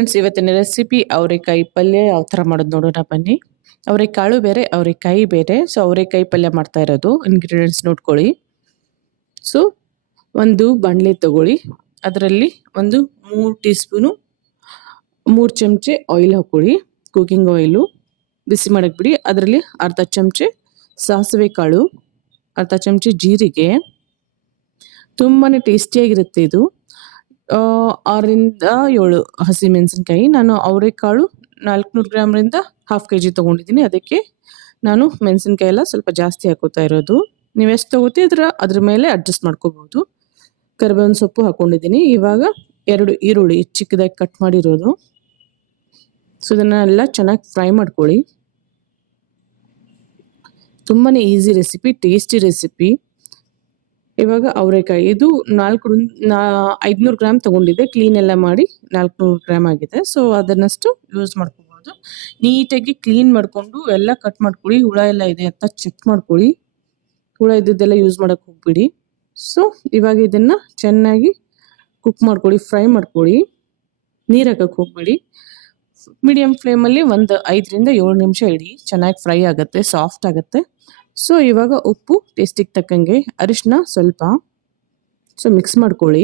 Friends, ಇವತ್ತಿನ recipe ಅವರೆಕಾಯಿ ಪಲ್ಯ ಯಾವ ಥರ ಮಾಡೋದು ನೋಡೋಣ ಬನ್ನಿ. ಅವರೆಕಾಳು ಬೇರೆ, ಅವರೆಕಾಯಿ ಬೇರೆ. ಸೊ ಅವರೆಕಾಯಿ ಪಲ್ಯ ಮಾಡ್ತಾ ಇರೋದು. ಇಂಗ್ರೀಡಿಯೆಂಟ್ಸ್ ನೋಡ್ಕೊಳ್ಳಿ. ಸೊ ಒಂದು ಬಾಣಲೆ ತಗೊಳ್ಳಿ, ಅದರಲ್ಲಿ ಒಂದು 3 ಟೀ ಸ್ಪೂನು 3 ಚಮಚೆ ಆಯಿಲ್ ಹಾಕೊಳ್ಳಿ. ಕುಕಿಂಗ್ ಆಯಿಲು ಬಿಸಿ ಮಾಡಕ್ಕೆ ಬಿಡಿ. ಅದರಲ್ಲಿ ಅರ್ಧ ಚಮಚೆ ಸಾಸಿವೆ ಕಾಳು, ಅರ್ಧ ಚಮಚೆ ಜೀರಿಗೆ. ತುಂಬಾ ಟೇಸ್ಟಿಯಾಗಿರುತ್ತೆ ಇದು. 6ರಿಂದ 7 ಹಸಿಮೆಣಸಿನ್ಕಾಯಿ. ನಾನು ಅವರೆಕಾಳು 400 ಗ್ರಾಮ್ರಿಂದ ½ kg ತೊಗೊಂಡಿದ್ದೀನಿ. ಅದಕ್ಕೆ ನಾನು ಮೆಣಸಿನ್ಕಾಯಿ ಎಲ್ಲ ಸ್ವಲ್ಪ ಜಾಸ್ತಿ ಹಾಕೋತಾ ಇರೋದು. ನೀವು ಎಷ್ಟು ತೊಗೋತೀರ ಅದ್ರ ಮೇಲೆ ಅಡ್ಜಸ್ಟ್ ಮಾಡ್ಕೋಬೋದು. ಕರಿಬೇವಿನ ಸೊಪ್ಪು ಹಾಕ್ಕೊಂಡಿದ್ದೀನಿ. ಇವಾಗ 2 ಈರುಳ್ಳಿ ಚಿಕ್ಕದಾಗಿ ಕಟ್ ಮಾಡಿರೋದು. ಸೊ ಇದನ್ನೆಲ್ಲ ಚೆನ್ನಾಗಿ ಫ್ರೈ ಮಾಡ್ಕೊಳ್ಳಿ. ತುಂಬಾ ಈಸಿ ರೆಸಿಪಿ, ಟೇಸ್ಟಿ ರೆಸಿಪಿ. ಇವಾಗ ಅವರೆಕಾಯಿ ಇದು 500 ಗ್ರಾಮ್ ತೊಗೊಂಡಿದ್ದೆ. ಕ್ಲೀನ್ ಎಲ್ಲ ಮಾಡಿ 400 ಗ್ರಾಮ್ ಆಗಿದೆ. ಸೊ ಅದನ್ನಷ್ಟು ಯೂಸ್ ಮಾಡ್ಕೋಬೋದು. ನೀಟಾಗಿ ಕ್ಲೀನ್ ಮಾಡಿಕೊಂಡು ಎಲ್ಲ ಕಟ್ ಮಾಡ್ಕೊಳ್ಳಿ. ಹುಳ ಎಲ್ಲ ಇದೆ ಅಂತ ಚೆಕ್ ಮಾಡ್ಕೊಳ್ಳಿ. ಹುಳ ಇದ್ದದ್ದೆಲ್ಲ ಯೂಸ್ ಮಾಡೋಕ್ಕೆ ಹೋಗ್ಬಿಡಿ. ಸೊ ಇವಾಗ ಇದನ್ನು ಚೆನ್ನಾಗಿ ಕುಕ್ ಮಾಡ್ಕೊಳ್ಳಿ, ಫ್ರೈ ಮಾಡ್ಕೊಳ್ಳಿ. ನೀರು ಹಾಕಕ್ಕೆ ಹೋಗ್ಬಿಡಿ. ಮೀಡಿಯಮ್ ಫ್ಲೇಮಲ್ಲಿ ಒಂದು 5ರಿಂದ 7 ನಿಮಿಷ ಇಡಿ. ಚೆನ್ನಾಗಿ ಫ್ರೈ ಆಗುತ್ತೆ, ಸಾಫ್ಟ್ ಆಗುತ್ತೆ. ಸೊ ಇವಾಗ ಉಪ್ಪು ಟೇಸ್ಟಿಗೆ ತಕ್ಕಂಗೆ, ಅರಿಶಿನ ಸ್ವಲ್ಪ. ಸೊ ಮಿಕ್ಸ್ ಮಾಡ್ಕೊಳ್ಳಿ.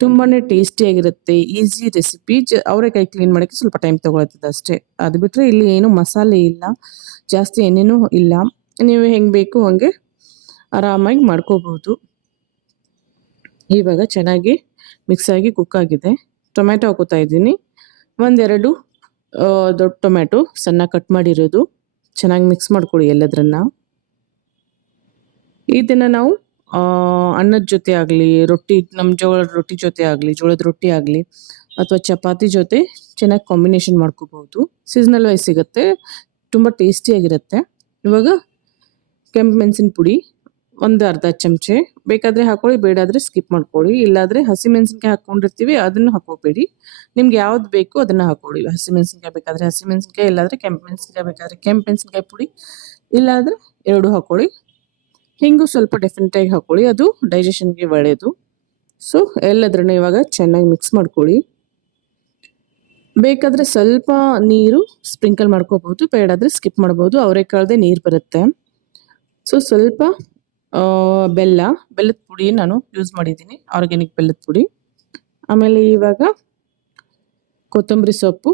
ತುಂಬಾ ಟೇಸ್ಟಿಯಾಗಿರುತ್ತೆ, ಈಸಿ ರೆಸಿಪಿ. ಅವರೆಕಾಯಿ ಕ್ಲೀನ್ ಮಾಡೋಕ್ಕೆ ಸ್ವಲ್ಪ ಟೈಮ್ ತೊಗೊಳ್ತದೆ ಅಷ್ಟೇ. ಅದು ಬಿಟ್ಟರೆ ಇಲ್ಲಿ ಏನು ಮಸಾಲೆ ಇಲ್ಲ, ಜಾಸ್ತಿ ಎಣ್ಣೆನೂ ಇಲ್ಲ. ನೀವು ಹೆಂಗೆ ಬೇಕು ಹಾಗೆ ಆರಾಮಾಗಿ ಮಾಡ್ಕೋಬೋದು. ಇವಾಗ ಚೆನ್ನಾಗಿ ಮಿಕ್ಸ್ ಆಗಿ ಕುಕ್ ಆಗಿದೆ. ಟೊಮ್ಯಾಟೊ ಹಾಕೋತಾ ಇದ್ದೀನಿ. 1-2 ದೊಡ್ಡ ಟೊಮ್ಯಾಟೊ ಸಣ್ಣ ಕಟ್ ಮಾಡಿರೋದು. ಚೆನ್ನಾಗಿ ಮಿಕ್ಸ್ ಮಾಡ್ಕೊಳ್ಳಿ ಎಲ್ಲದರನ್ನ. ಇದನ್ನು ನಾವು ಅನ್ನದ ಜೊತೆ ಆಗಲಿ, ರೊಟ್ಟಿ, ನಮ್ಮ ಜೋಳದ ರೊಟ್ಟಿ ಜೊತೆ ಆಗಲಿ, ಜೋಳದ ರೊಟ್ಟಿ ಆಗಲಿ ಅಥವಾ ಚಪಾತಿ ಜೊತೆ ಚೆನ್ನಾಗಿ ಕಾಂಬಿನೇಷನ್ ಮಾಡ್ಕೋಬೋದು. ಸೀಸನಲ್ ವೈಸ್ ಸಿಗುತ್ತೆ, ತುಂಬ ಟೇಸ್ಟಿಯಾಗಿರುತ್ತೆ. ಇವಾಗ ಕೆಂಪು ಮೆಣಸಿನ ಪುಡಿ ಒಂದು ಅರ್ಧ ಚಮಚೆ ಬೇಕಾದರೆ ಹಾಕೊಳ್ಳಿ, ಬೇಡಾದರೆ ಸ್ಕಿಪ್ ಮಾಡ್ಕೊಳ್ಳಿ. ಇಲ್ಲಾದರೆ ಹಸಿಮೆಣಸಿನ್ಕಾಯಿ ಹಾಕ್ಕೊಂಡಿರ್ತೀವಿ, ಅದನ್ನು ಹಾಕೋಬೇಡಿ. ನಿಮ್ಗೆ ಯಾವ್ದು ಬೇಕು ಅದನ್ನು ಹಾಕೊಳ್ಳಿ. ಹಸಿಮೆಣಸಿನ್ಕಾಯಿ ಬೇಕಾದರೆ ಹಸಿಮೆಣಸಿನ್ಕಾಯಿ, ಇಲ್ಲಾದರೆ ಕೆಂಪು ಮೆಣಸಿನ್ಕಾಯಿ ಬೇಕಾದರೆ ಕೆಂಪು ಮೆಣಸಿನ್ಕಾಯಿ ಪುಡಿ, ಇಲ್ಲಾದರೆ 2 ಹಾಕೊಳ್ಳಿ. ಹಿಂಗು ಸ್ವಲ್ಪ ಡೆಫಿನೆಟಾಗಿ ಹಾಕೊಳ್ಳಿ, ಅದು ಡೈಜೆಷನ್ಗೆ ಒಳ್ಳೆಯದು. ಸೊ ಎಲ್ಲದ್ರನ್ನ ಇವಾಗ ಚೆನ್ನಾಗಿ ಮಿಕ್ಸ್ ಮಾಡ್ಕೊಳ್ಳಿ. ಬೇಕಾದರೆ ಸ್ವಲ್ಪ ನೀರು ಸ್ಪ್ರಿಂಕಲ್ ಮಾಡ್ಕೋಬೋದು, ಬೇಡಾದರೆ ಸ್ಕಿಪ್ ಮಾಡ್ಬೋದು. ಅವರೆಕಾಳದೇ ನೀರು ಬರುತ್ತೆ. ಸೊ ಸ್ವಲ್ಪ ಬೆಲ್ಲದ ಪುಡಿ ನಾನು ಯೂಸ್ ಮಾಡಿದ್ದೀನಿ, ಆರ್ಗ್ಯಾನಿಕ್ ಬೆಲ್ಲದ ಪುಡಿ. ಆಮೇಲೆ ಇವಾಗ ಕೊತ್ತಂಬರಿ ಸೊಪ್ಪು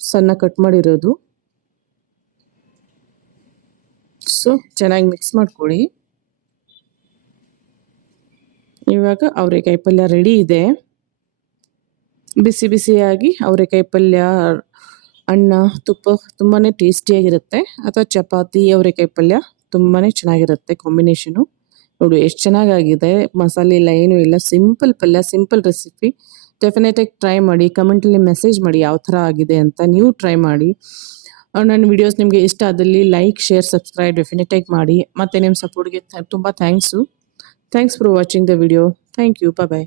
ಸಣ್ಣ ಕಟ್ ಮಾಡಿರೋದು. ಸೊ ಚೆನ್ನಾಗಿ ಮಿಕ್ಸ್ ಮಾಡ್ಕೊಳ್ಳಿ. ಇವಾಗ ಅವರೆಕಾಯಿ ಪಲ್ಯ ರೆಡಿ ಇದೆ. ಬಿಸಿ ಬಿಸಿಯಾಗಿ ಅವರೆಕಾಯಿ ಪಲ್ಯ, ಅನ್ನ, ತುಪ್ಪ ತುಂಬಾ ಟೇಸ್ಟಿಯಾಗಿರುತ್ತೆ. ಅಥವಾ ಚಪಾತಿ ಅವರೆಕಾಯಿ ಪಲ್ಯ ತುಂಬಾ ಚೆನ್ನಾಗಿರುತ್ತೆ ಕಾಂಬಿನೇಷನು. ನೋಡಿ ಎಷ್ಟು ಚೆನ್ನಾಗಾಗಿದೆ. ಮಸಾಲೆ ಇಲ್ಲ, ಏನೂ ಇಲ್ಲ. ಸಿಂಪಲ್ ಪಲ್ಯ, ಸಿಂಪಲ್ ರೆಸಿಪಿ. ಡೆಫಿನೆಟಾಗಿ ಟ್ರೈ ಮಾಡಿ. ಕಮೆಂಟಲ್ಲಿ ಮೆಸೇಜ್ ಮಾಡಿ ಯಾವ ಥರ ಆಗಿದೆ ಅಂತ. ನೀವು ಟ್ರೈ ಮಾಡಿ. ನನ್ನ ವಿಡಿಯೋಸ್ ನಿಮಗೆ ಇಷ್ಟ ಆದಲ್ಲಿ ಲೈಕ್, ಶೇರ್, ಸಬ್ಸ್ಕ್ರೈಬ್ ಡೆಫಿನೆಟಾಗಿ ಮಾಡಿ. ಮತ್ತು ನಿಮ್ಮ ಸಪೋರ್ಟ್ಗೆ ತುಂಬ thanks for watching the video. Thank you. Bye.